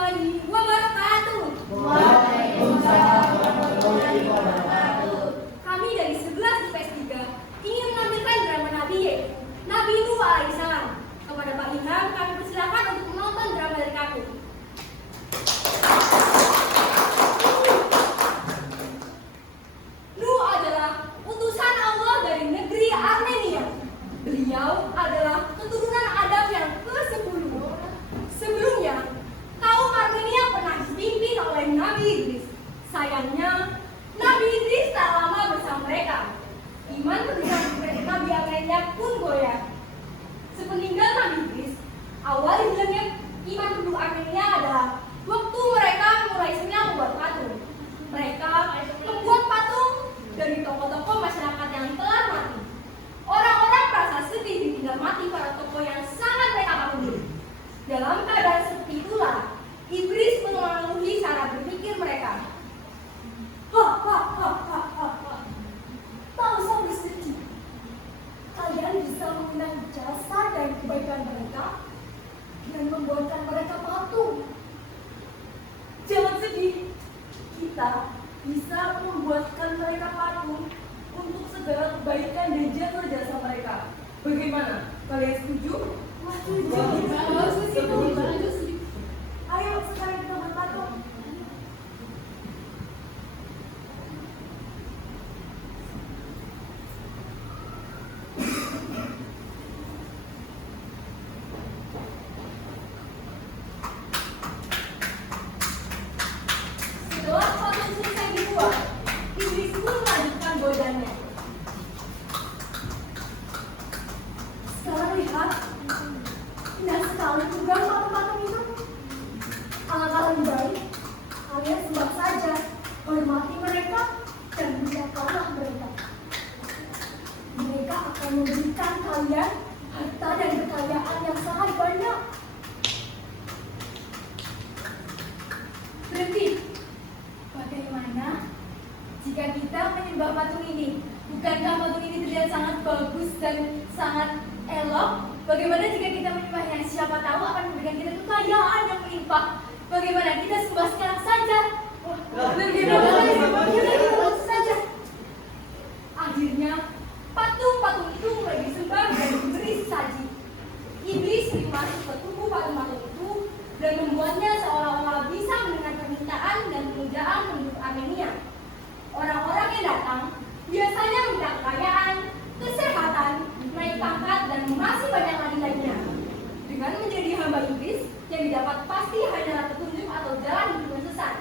warahmatullahi wabarakatuh. Waalaikumsalam warahmatullahi wabarakatuh. Kami dari 11 IPS 3 ingin menampilkan drama Nabi yaitu Nabi Nuh alaihissalam. Kepada Pak Ilham, kami persilakan untuk menonton drama dari kami. Nuh adalah utusan Allah dari negeri Armenia. Beliau adalah keturunan Adam yang ke-10. Sebelumnya, kaum Armenia pernah dipimpin oleh Nabi Idris. Sayangnya, Nabi Idris tak lama bersama mereka. Iman penduduk Nabi Armenia pun goyah. Sepeninggal Nabi Idris, awal hilangnya iman penduduk Armenia adalah waktu mereka mulai senyap membuat patung. Mereka membuat patung dari tokoh-tokoh masyarakat yang telah mati. Orang-orang merasa sedih ditinggal mati para tokoh yang sangat mereka kagumi. Dalam keadaan seperti itulah, Iblis mengaruhi cara berpikir mereka. Tak usah bersedih. Kalian bisa mengenang jasa dan kebaikan mereka dan membuatkan mereka patung. Jangan sedih. Kita bisa membuatkan mereka patung untuk segala kebaikan dan jasa-jasa mereka. Bagaimana? Kalian setuju? Setuju. Ayo sekarang kita buat patung. Setelah patung selesai dibuat, Iblis pun melanjutkan godanya. Sekarang lihat, indah sekali juga patung-patung itu. Alangkah lebih baik, kalian sembah saja, hormati mereka, dan muliakanlah mereka. Mereka akan memberikan kalian harta dan kekayaan yang sangat banyak. Berhenti. Bagaimana jika kita menyembah patung ini? Bukankah patung ini terlihat sangat bagus dan sangat elok? Bagaimana jika kita menyembahnya? Siapa tahu akan memberikan kita kekayaan yang melimpah. Bagaimana kita sembah sekarang saja? Kita saja. Akhirnya patung-patung itu mulai disembah dan diberi sesaji. Iblis masuk ke tubuh patung-patung itu dan membuatnya seolah-olah bisa mendengar permintaan dan pemujaan penduduk Armenia. Orang-orang yang datang biasanya minta kekayaan, kesehatan, naik pangkat, dan masih banyak lagi lainnya. Dengan menjadi hamba iblis, yang didapat pasti hanyalah petunjuk atau jalan hidup yang sesat.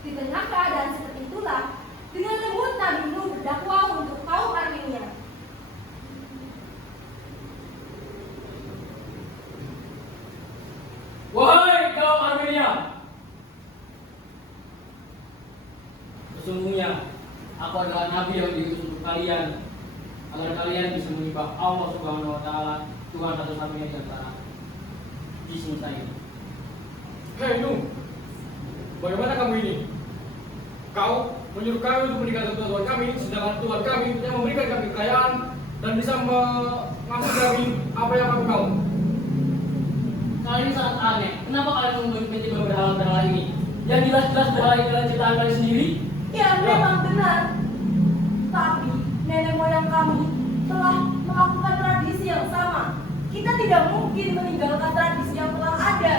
Di tengah keadaan seperti itulah, dengan lembut Nabi Nuh berdakwah untuk kaum Armenia. Wahai kaum Armenia, sesungguhnya aku adalah nabi yang diutus untuk kalian agar kalian bisa menyembah Allah Subhanahu wa taala, Tuhan satu-satunya di antara di semesta ini. Hei Nuh, bagaimana kamu ini? Kau menyuruh kami untuk meninggalkan Tuhan kami, sedangkan Tuhan kami yang memberikan kami kekayaan dan bisa mengasih kami apa yang kami mau. Kalian ini sangat aneh. Kenapa kalian menyembah berhala-berhala ini? Yang jelas-jelas berhala yang kalian ciptakan kalian sendiri? Ya, memang benar. Tapi nenek moyang kami telah melakukan tradisi yang sama. Kita tidak mungkin meninggalkan tradisi yang telah ada.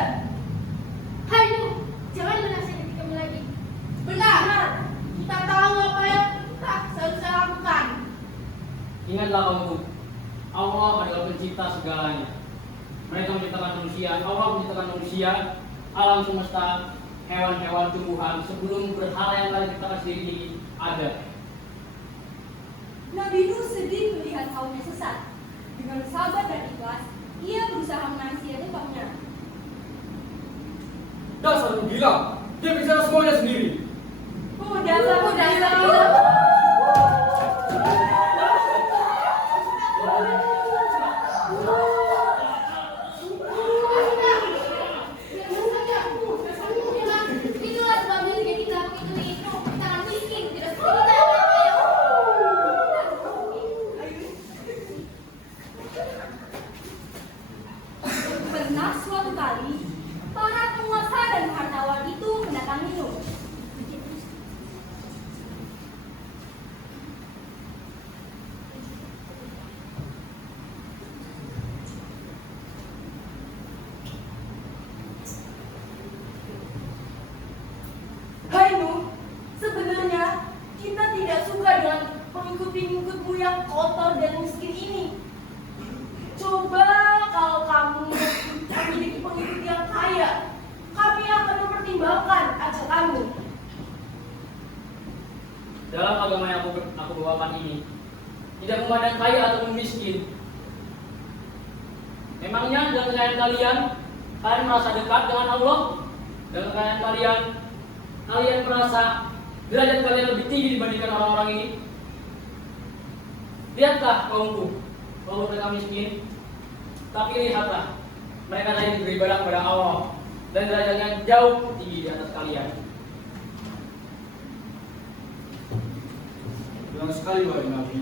Hai Nuh, jangan menasihati kami lagi. Benar. Kita tahu apa yang kita seharusnya lakukan. Ingatlah kamu, Allah adalah pencipta segalanya. Mereka menciptakan manusia, Allah menciptakan manusia, alam semesta, hewan-hewan, tumbuhan sebelum berhala yang kalian ciptakan sendiri ini ada. Nabi Nuh sedih melihat kaumnya sesat. Dengan sabar dan ikhlas, ia berusaha menasihati kaumnya. Dasar gila, dia bicara semuanya sendiri. Dasar gila. Itulah sebabnya jika kita begitu Nuh, kita akan miskin, tidak seperti kita yang kaya. Pernah suatu kali, para penguasa dan hartawan itu mendatangi Nuh. Hai Nuh, sebenarnya kita tidak suka dengan pengikut-pengikutmu yang kotor dan miskin ini. Coba kalau kamu memiliki pengikut yang kaya, kami akan mempertimbangkan ajakanmu. Dalam agama yang aku bawakan ini, tidak memandang kaya ataupun miskin. Memangnya dengan kekayaan kalian merasa dekat dengan Allah? Dengan kekayaan kalian merasa derajat kalian lebih tinggi dibandingkan orang-orang ini? Lihatlah kaumku, walaupun mereka miskin, tapi lihatlah, mereka tadi beribadah kepada Allah dan derajatnya jauh tinggi di atas kalian. Benar sekali wahai Nabi.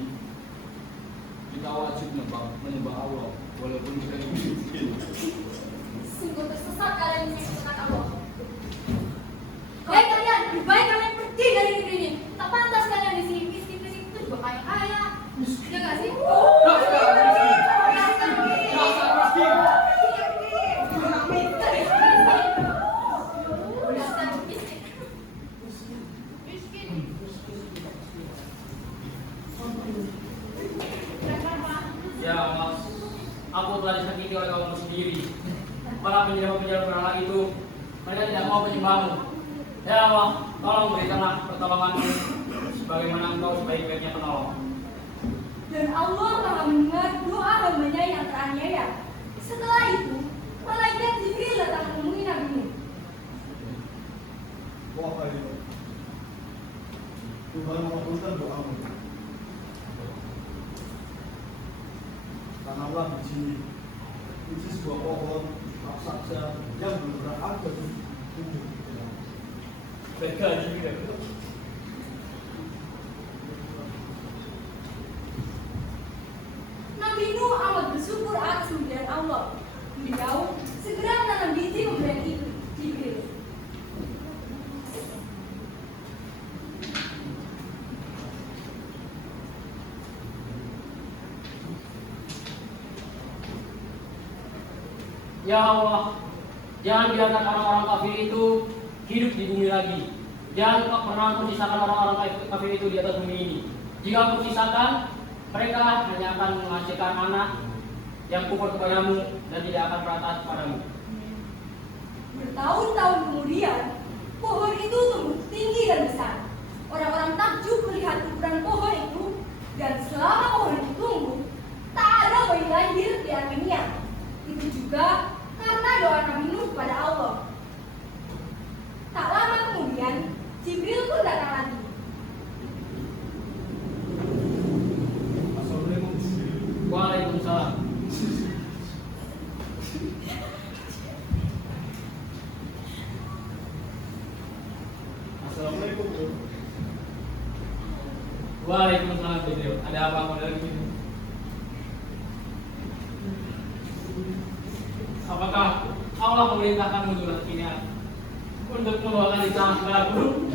Kita wajib menyembah Allah walaupun kita miskin. Sungguh tersesat kalian yang menggunakan Allah. Baik kalian, lebih baik kalian pergi dari negeri ini. Tak pantas kalian di sini miskin-miskin itu juga kaya-kaya. Ya nggak sih? Ya Allah, aku telah disakiti oleh kaummu sendiri. Para penjara-penjara berhala itu, mereka tidak mau menyembahmu. Ya Allah, tolong berikanlah pertolonganmu sebagaimana engkau sebaik-baiknya penolong. Dan Allah Maha mendengar doa hambanya yang teraniaya. Setelah itu, malaikat Jibril datang menemui Nabi Nuh. Wahai Tuhan mengabulkan doamu. Tanamlah di sini sebuah pohon raksasa yang berakar dari tubuh kita. Berkaji kita. Nabi Nuh amat bersyukur atas pemberian Allah. Beliau segera menanam biji pemberian itu Jibril. Ya Allah, jangan biarkan orang-orang kafir itu hidup di bumi lagi. Jangan pernah kau sisakan orang-orang kafir itu di atas bumi ini. Jika kau sisakan, mereka hanya akan menghasilkan anak yang kufur kepadamu dan tidak akan pernah taat kepadamu. Bertahun-tahun kemudian, pohon itu tumbuh tinggi dan besar. Orang-orang takjub melihat ukuran pohon itu, dan selama pohon itu tumbuh, tak ada bayi lahir di Armenia. Itu juga karena doa Nabi Nuh kepada Allah. Tak lama kemudian, Jibril pun datang lagi. Assalamualaikum. Waalaikumsalam. Assalamualaikum. Waalaikumsalam Jibril. Ada apa kamu dari sini? Apakah Allah memerintahkanmu dulu ini untuk membawakan di tangan kepadaku?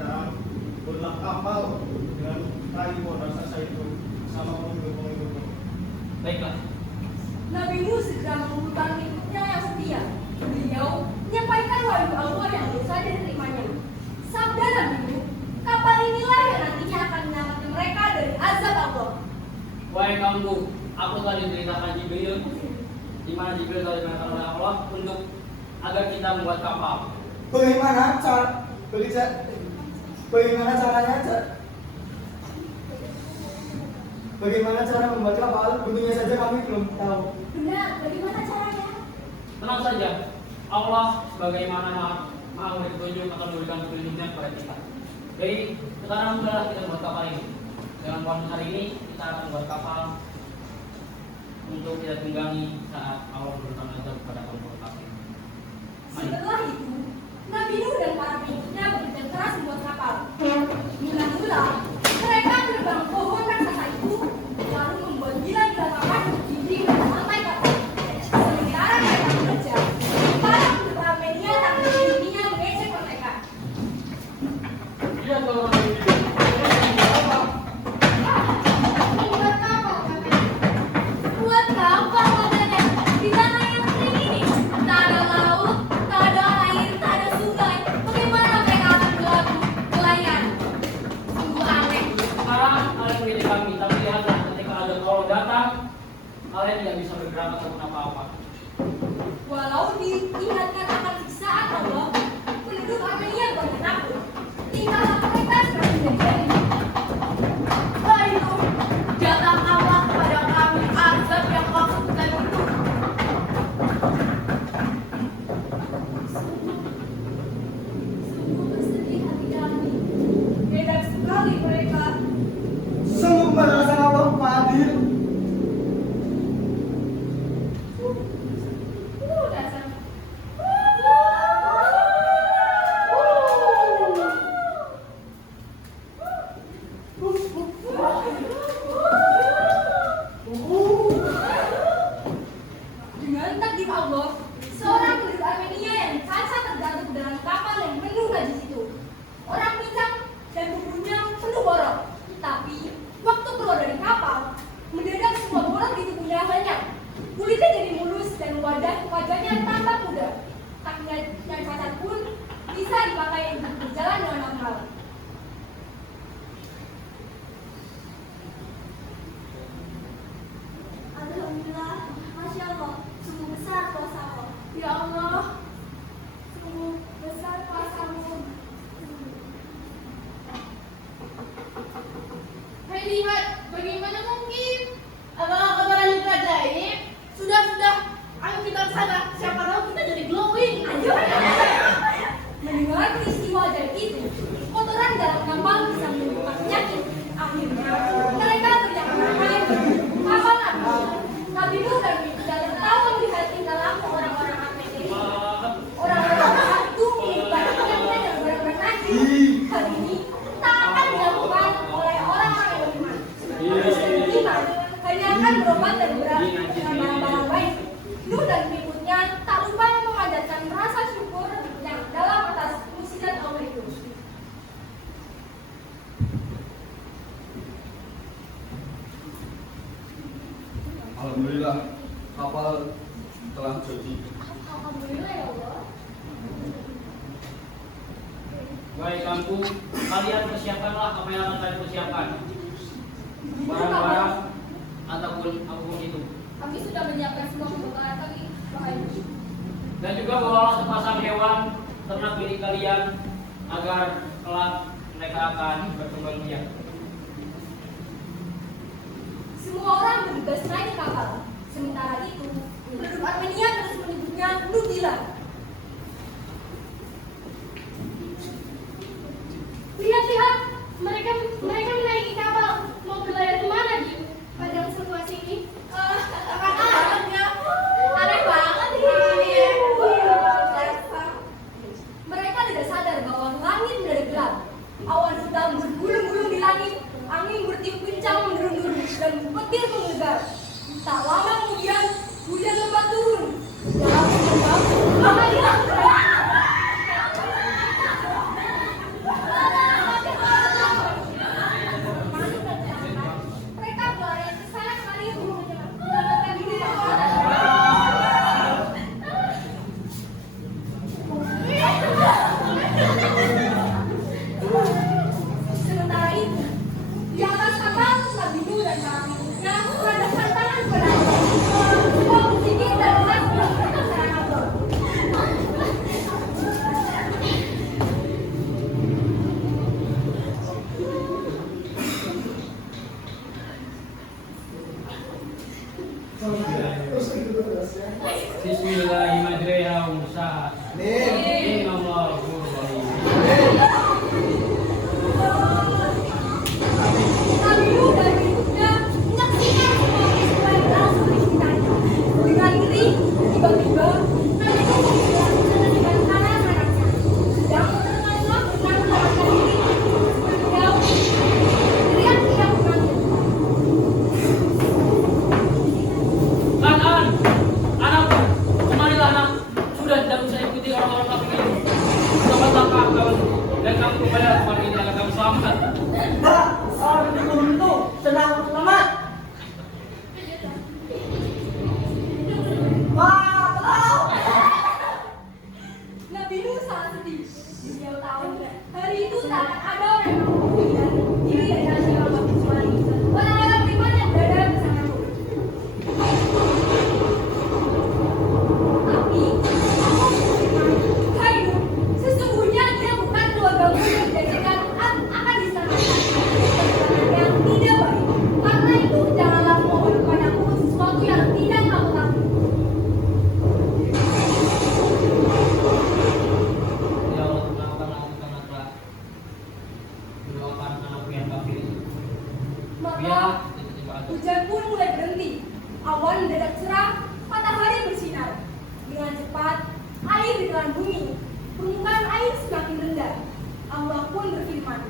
Dan buatlah kapal dengan kayu pohon raksasa itu sama pengikut-pengikutmu. Baiklah. Nabi Nuh segera mengumpulkan pengikutnya yang setia. Beliau menyampaikan wahyu Allah yang baru saja diterimanya. Sabda Nabi Nuh, kapal inilah yang nantinya akan menyelamatkan mereka dari azab Allah. Wahai kaumku, aku telah diberitakan Jibril, di mana Jibril telah diberitakan oleh Allah untuk agar kita membuat kapal. Bagaimana cara membuat kapal? Tentunya saja kami belum tahu. Benar, bagaimana caranya? Tenang saja, Allah sebagaimana maha memberi petunjuk akan memberikan petunjuknya kepada kita. Jadi sekarang udahlah kita buat kapal ini dengan malam hari ini kita akan buat kapal untuk kita tunggangi saat Allah berfirman azab kepada kaum kafir. Setelah itu, Nabi Nuh dan para pengikutnya bekerja keras membuat kapal. Mula-mula, mereka menerbang pohon raksasa itu, lalu membuat gila-gila kapal untuk dinding dan lantai kapal. Sementara mereka bekerja, para penduduk Armenia tak berhenti-hentinya mengejek mereka. Lihat orang ini. Apa? Buat kapal katanya. Buat kapal katanya. Di tanah yang kering ini, tak ada laut, tak ada air, tak ada sungai. Bagaimana mereka akan berlayar? Sungguh aneh. Sekarang kalian mengejek kami, tapi lihatlah ketika ada Allah datang, kalian tidak bisa bergerak ataupun apa-apa. Walau diingatkan akan siksaan Allah, penduduk Armenia bukan takut. Tingkah mereka sudah menjadi. Ayo, datang Allah kepada kami azab yang kau sebutkan itu. Sungguh bersedih hati kami. Beda sekali mereka. Sungguh pembalasan Allah Maha Adil. Dasar. Dengan takdir Allah, seorang penduduk Armenia yang cacat terjatuh ke dalam kapal yang penuh najis itu. Orang pincang dan tubuhnya penuh borok. Tapi waktu keluar dari kapal, mendadak semua borok di tubuhnya banyak. Kulitnya jadi mulus dan wajahnya tampak muda. Kakinya yang cacat pun bisa dipakai untuk berjalan dengan normal. Alhamdulillah, Masya Allah, sungguh besar kuasa-Mu. Ya Allah, sungguh besar kuasa-Mu. Hai lihat, bagaimana mungkin? Apakah kotoran itu ajaib? Sudah, ayo kita ke sana. Siapa tahu kita jadi glowing. Ayo, mendengar peristiwa ajaib itu, kotoran dalam kapal bisa menimbulkan penyakit. Akhirnya, mereka berjalan-jalan kapal Nabi. Nabi Nuh dan tidak tertawa melihat tingkah laku orang-orang Armenia. Orang-orang itu menyebarkan penyakit yang benar-benar najis. Hal ini tak akan dilakukan oleh orang-orang yang beriman. Beriman hanya akan berobat dan berat dengan barang-barang baik. Nuh dan pengikutnya tak lupa memanjatkan rasa syukur yang dalam atas mukjizat Allah itu. Alhamdulillah kapal telah jadi. Alhamdulillah ya Allah. Baik kampung, kalian persiapkanlah apa yang akan kalian persiapkan. Barang-barang ataupun apapun itu. Kami sudah menyiapkan semua kebutuhan kami. Baik. Dan juga bawalah sepasang hewan ternak milik kalian agar kelak mereka akan berkembang biak. Semua orang bergegas naik ke kapal. Sementara itu, penduduk Armenia terus menyebutnya Nubila. Lihat, mereka menaiki kapal. Mau berlayar kemana, Di? Pada situasi ini? Aneh banget ini. Mereka tidak sadar bahwa langit mendadak gelap. Awan hitam bergulung-gulung di langit. Angin bertiup kencang menderung-derung dan petir menggelegar. Tak lama kemudian hujan lebat turun. Dalam sekejap, bahaya. Mereka berlari ke sana kemari untuk menyelamatkan diri. Sementara itu, di atas kapal Nabi Nuh dan para pengikutnya mengadakan tangan kepada Allah. Semua berpikir dan belas berkata secara Allah. Bismillahirrahmanirrahim. Amin. Innallaha Nabi Nuh dan biarlah tiba-tiba ada. Hujan pun mulai berhenti. Awan mendadak cerah, matahari bersinar. Dengan cepat, air di telan bumi. Permukaan air semakin rendah. Allah pun berfirman,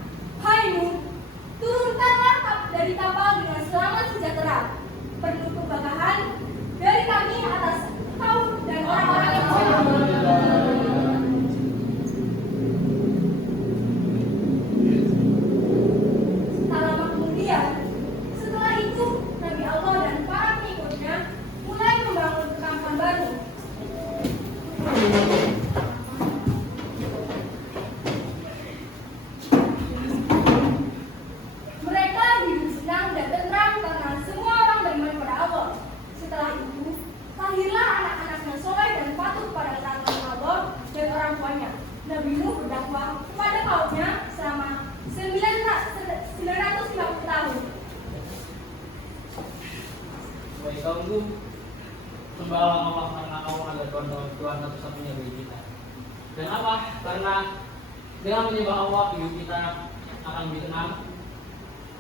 "Hai Nuh, turunkanlah dari kapal dengan selamat sejahtera. Penuh keberkahan dari kami atas kau dan orang-orang yang Tak lama kemudian, setelah itu Nabi Allah dan para pengikutnya mulai membangun perkampungan baru. Mereka hidup senang dan tenang karena semua orang beriman pada Allah. Setelah itu, lahirlah anak-anak yang soleh dan patuh pada peraturan Allah dan orang tuanya. Nabi Nuh berdakwah kepada kaumnya selama 950 tahun. Baik kaumku, sembahlah Allah karena Allah adalah Tuhan satu-satunya bagi kita. Dan apa? Karena dengan menyembah Allah hidup kita akan lebih tenang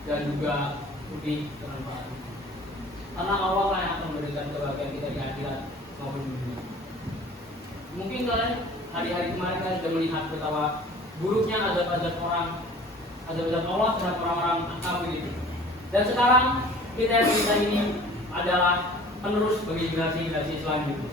dan juga lebih bermanfaat. Karena Allah lah yang akan memberikan kebahagiaan kita di akhirat maupun di dunia. Mungkin kalian hari-hari kemarin kan sudah melihat betapa buruknya azab-azab Allah terhadap orang-orang kafir itu. Dan sekarang kita ini adalah penerus bagi generasi-generasi selanjutnya.